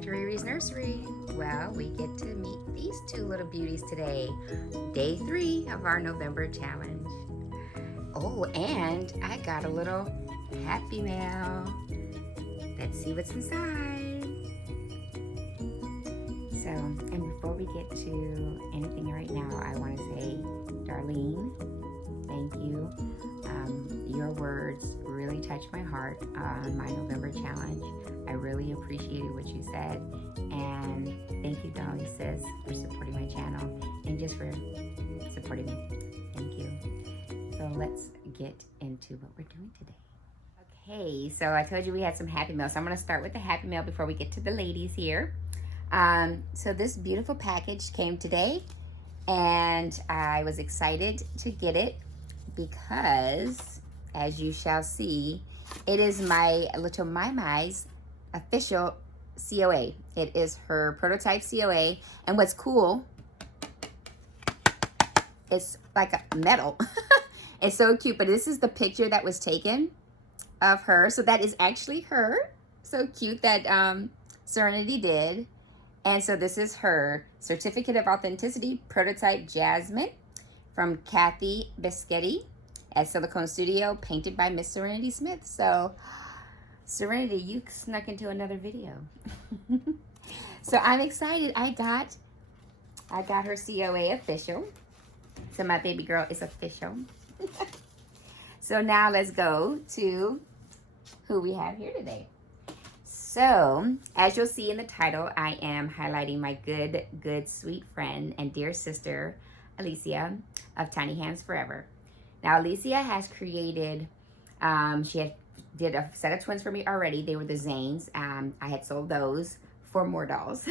back to Riri's Nursery. Well, we get to meet these two little beauties today. Day 3 of our November challenge. Oh, and I got a little Happy Mail. Let's see what's inside. So, and before we get to anything right now, I want to say, Darlene, thank you. Your words really touched my heart on my November challenge. I really appreciated what you said. And thank you, Dolly Sis, for supporting my channel and just for supporting me. Thank you. So let's get into what we're doing today. Okay, so I told you we had some Happy Mail. So I'm going to start with the Happy Mail before we get to the ladies here. So this beautiful package came today, and I was excited to get it because, as you shall see, it is my little Mai's official COA. It is her prototype COA, and what's cool, it's like a metal. It's so cute, but this is the picture that was taken of her. So that is actually her. So cute that Serenity did. And so this is her Certificate of Authenticity Prototype Jasmine from Kathy Biscetti at Silicone Studio, painted by Miss Serenity Smith. So Serenity, you snuck into another video. So I'm excited. I got her COA official. So my baby girl is official. So now let's go to who we have here today. So, as you'll see in the title, I am highlighting my good, sweet friend and dear sister, Alicia of Tiny Hands Forever. Now, Alicia has created, did a set of twins for me already. They were the Zanes. I had sold those for more dolls.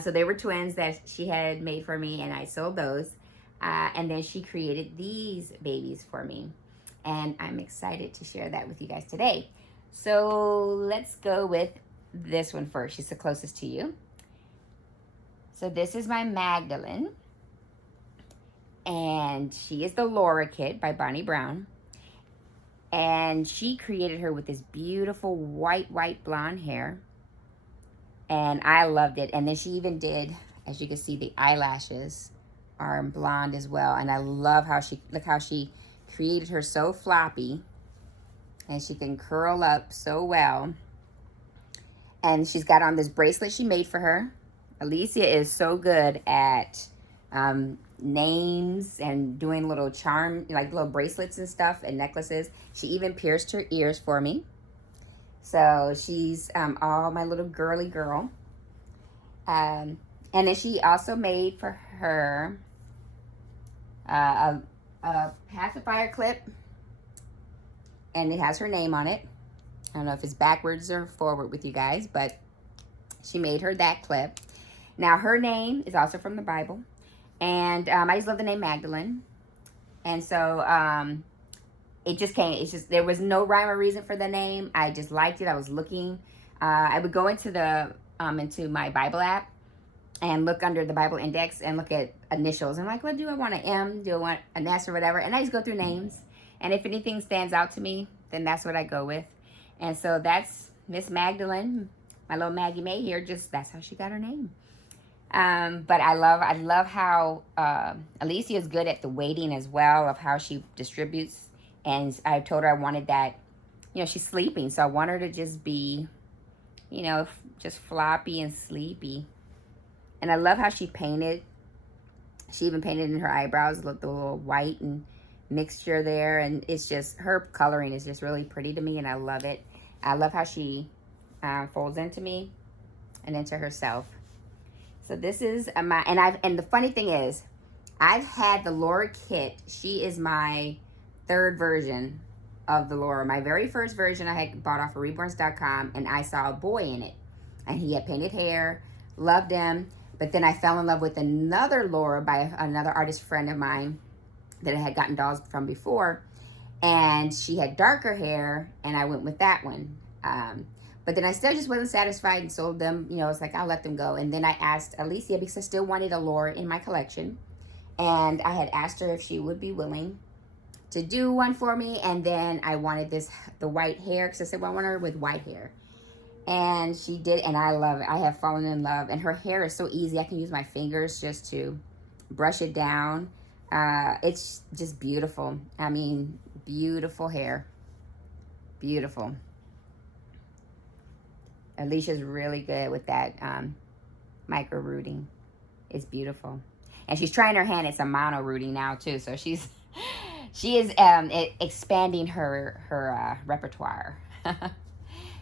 So they were twins that she had made for me, and I sold those. And then she created these babies for me. And I'm excited to share that with you guys today. So let's go with this one first. She's the closest to you. So this is my Magdalene. And she is the Laura Kit by Bonnie Brown. And she created her with this beautiful white blonde hair. And I loved it. And then she even did, as you can see, the eyelashes are blonde as well. And I love how look how she created her so floppy. And she can curl up so well. And she's got on this bracelet she made for her. Alicia is so good at names and doing little charm, like little bracelets and stuff and necklaces. She even pierced her ears for me. So she's all my little girly girl. And then she also made for her a pacifier clip. And it has her name on it. I don't know if it's backwards or forward with you guys, but she made her that clip. Now, her name is also from the Bible. And I just love the name Magdalene. And so it just came. It's just, there was no rhyme or reason for the name. I just liked it. I was looking. I would go into into my Bible app and look under the Bible index and look at initials. I'm like, what do I want, an M? Do I want an S or whatever? And I just go through names. And if anything stands out to me, then that's what I go with. And so that's Miss Magdalene, my little Maggie May here. Just that's how she got her name. But I love how Alicia is good at the weighting as well, of how she distributes. And I told her I wanted that, she's sleeping. So I want her to just be, just floppy and sleepy. And I love how she painted. She even painted in her eyebrows, the little white and mixture there, and it's just, her coloring is just really pretty to me, and I love it. I love how she folds into me and into herself. So this is and the funny thing is, I've had the Laura Kit. She is my third version of the Laura. My very first version I had bought off of reborns.com, and I saw a boy in it, and he had painted hair, loved him. But then I fell in love with another Laura by another artist friend of mine that I had gotten dolls from before, and she had darker hair, and I went with that one. But then I still just wasn't satisfied and sold them. It's like, I'll let them go. And then I asked Alicia, because I still wanted a Laura in my collection, and I had asked her if she would be willing to do one for me. And then I wanted the white hair, because I said, well, I want her with white hair. And she did, and I love it. I have fallen in love. And her hair is so easy. I can use my fingers just to brush it down. It's just beautiful. I mean, beautiful hair. Beautiful. Alicia's really good with that micro rooting. It's beautiful. And she's trying her hand at some mono rooting now too. So she is expanding her repertoire.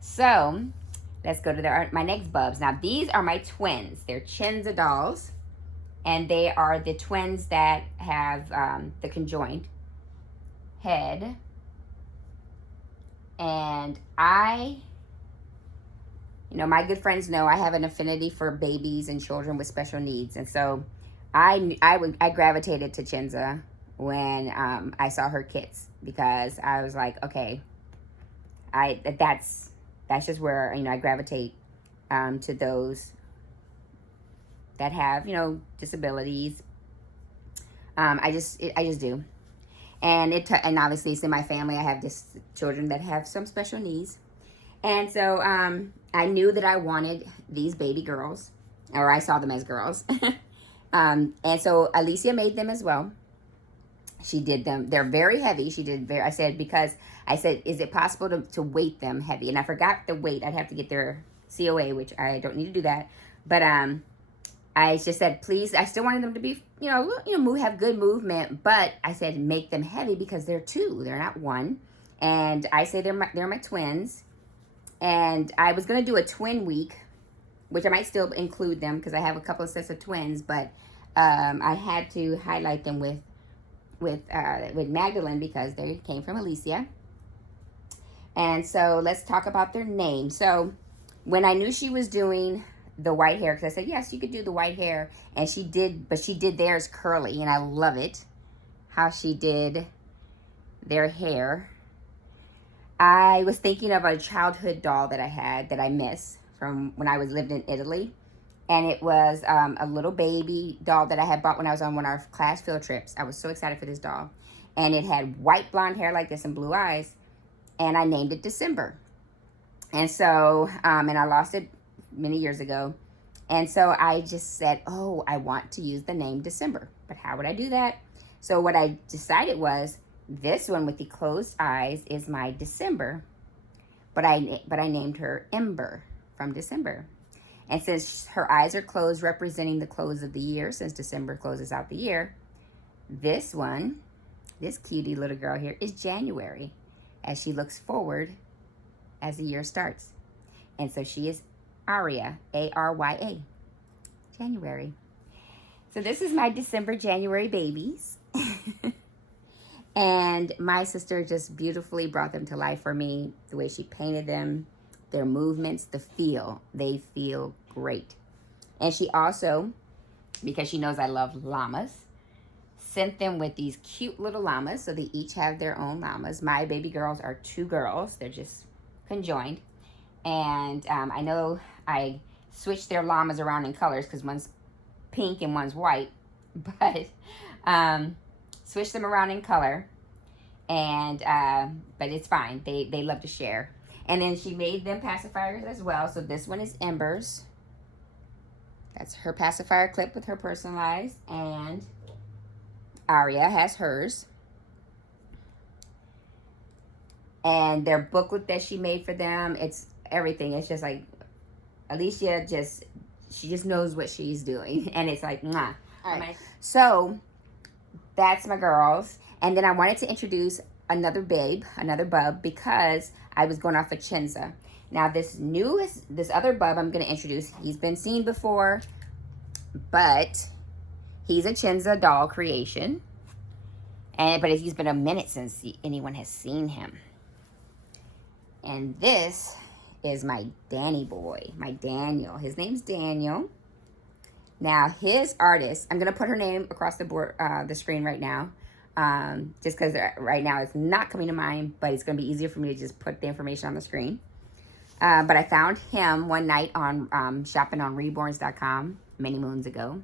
So let's go to my next bubs. Now these are my twins. They're Chinza dolls. And they are the twins that have the conjoined head. And my good friends know I have an affinity for babies and children with special needs. And so I gravitated to Chinza when I saw her kits, because I was like, okay, that's just where, I gravitate to those that have, disabilities. I just do. And and obviously it's in my family. I have just children that have some special needs. And so I knew that I wanted these baby girls, or I saw them as girls. And so Alicia made them as well. She did them. They're very heavy. I said, is it possible to weight them heavy? And I forgot the weight. I'd have to get their COA, which I don't need to do that. But I just said, please, I still wanted them to be, have good movement. But I said, make them heavy because they're two. They're not one. And I say they're my twins. And I was going to do a twin week, which I might still include them because I have a couple of sets of twins. But I had to highlight them with Magdalene because they came from Alicia. And so let's talk about their names. So when I knew she was doing the white hair, because I said, yes, you could do the white hair. And she did, but she did theirs curly. And I love it, how she did their hair. I was thinking of a childhood doll that I had that I miss from when I was lived in Italy. And it was a little baby doll that I had bought when I was on one of our class field trips. I was so excited for this doll. And it had white blonde hair like this and blue eyes. And I named it December. And so, and I lost it many years ago. And so I just said, oh, I want to use the name December. But how would I do that? So what I decided was, this one with the closed eyes is my December. But I named her Ember from December. And since her eyes are closed, representing the close of the year, since December closes out the year, this one, this cutie little girl here, is January, as she looks forward as the year starts. And so she is Aria, Arya, January. So this is my December, January babies. And my sister just beautifully brought them to life for me. The way she painted them, their movements, the feel. They feel great. And she also, because she knows I love llamas, sent them with these cute little llamas. So they each have their own llamas. My baby girls are two girls. They're just conjoined. And I know I switched their llamas around in colors because one's pink and one's white. But switched them around in color. And but it's fine. They love to share. And then she made them pacifiers as well. So this one is Embers. That's her pacifier clip with her personalized. And Aria has hers. And their booklet that she made for them, it's everything. It's just like, Alicia she just knows what she's doing. And it's like, mwah. All right. So that's my girls. And then I wanted to introduce another bub, because I was going off of Chinza. Now this other bub I'm going to introduce, he's been seen before, but he's a Chinza doll creation. But he's been a minute since anyone has seen him. And this is my Danny boy, my Daniel. His name's Daniel. Now his artist, I'm going to put her name across the board, the screen right now. Just because right now it's not coming to mind, but it's going to be easier for me to just put the information on the screen. But I found him one night on shopping on reborns.com many moons ago.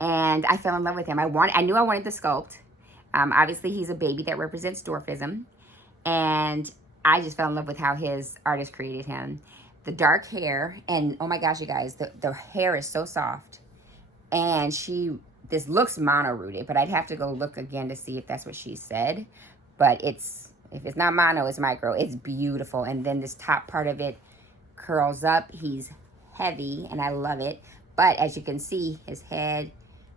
And I fell in love with him. I knew I wanted the sculpt. Obviously, he's a baby that represents dwarfism. And I just fell in love with how his artist created him. the dark hair, and oh my gosh, you guys, the hair is so soft. And this looks mono rooted, but I'd have to go look again to see if that's what she said. But if it's not mono, it's micro. It's beautiful. And then this top part of it curls up. He's heavy, and I love it. But as you can see, his head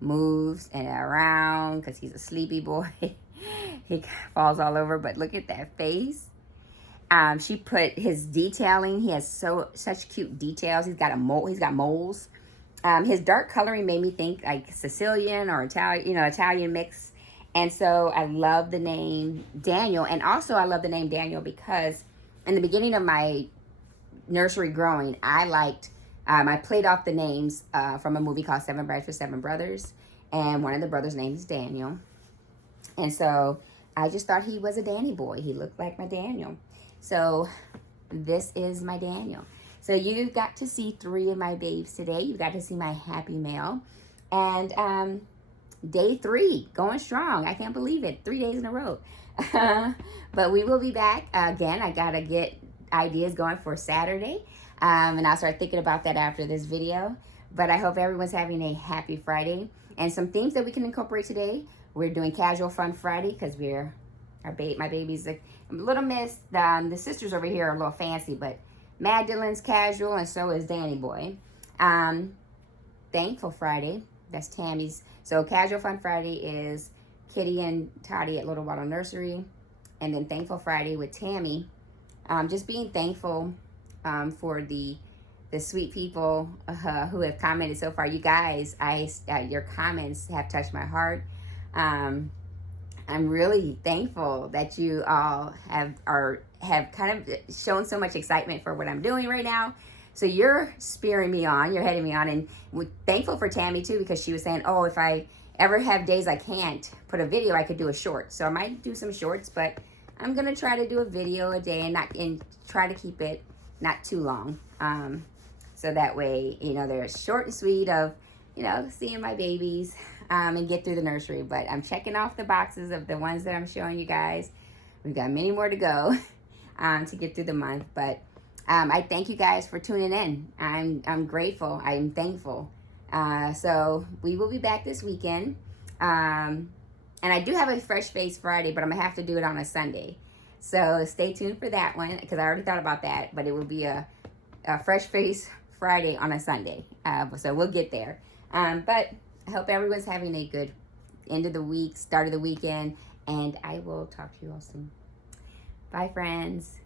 moves and around because he's a sleepy boy. He falls all over, but look at that face. She put his detailing. He has such cute details. He's got moles. His dark coloring made me think like Sicilian or Italian, Italian mix. And so I love the name Daniel. And also I love the name Daniel because in the beginning of my nursery growing, I played off the names from a movie called Seven Brides for Seven Brothers. And one of the brothers' name is Daniel. And so I just thought he was a Danny boy. He looked like my Daniel. So this is my Daniel. So you got to see 3 of my babes today. You got to see my happy mail. And day 3, going strong. I can't believe it. 3 days in a row. But we will be back. Again, I got to get ideas going for Saturday. And I'll start thinking about that after this video. But I hope everyone's having a happy Friday. And some themes that we can incorporate today. We're doing Casual Fun Friday because my baby's a little missed. The sisters over here are a little fancy, but Magdalene's casual, and so is Danny boy. Thankful Friday, that's Tammy's. So Casual Fun Friday is Kitty and Toddy at Little Waddle Nursery, and then Thankful Friday with Tammy. Just being thankful for the sweet people who have commented so far. You guys, your comments have touched my heart. I'm really thankful that you all have kind of shown so much excitement for what I'm doing right now. So you're spurring me on, you're heading me on, and we're thankful for Tammy too, because she was saying, oh, if I ever have days I can't put a video, I could do a short. So I might do some shorts, but I'm gonna try to do a video a day and try to keep it not too long. So that way, they're short and sweet of, seeing my babies. And get through the nursery. But I'm checking off the boxes of the ones that I'm showing you guys. We've got many more to go to get through the month. But I thank you guys for tuning in. I'm grateful. I'm thankful. So we will be back this weekend. And I do have a Fresh Face Friday, but I'm going to have to do it on a Sunday. So stay tuned for that one, because I already thought about that. But it will be a Fresh Face Friday on a Sunday. So we'll get there. But I hope everyone's having a good end of the week, start of the weekend, and I will talk to you all soon. Bye, friends.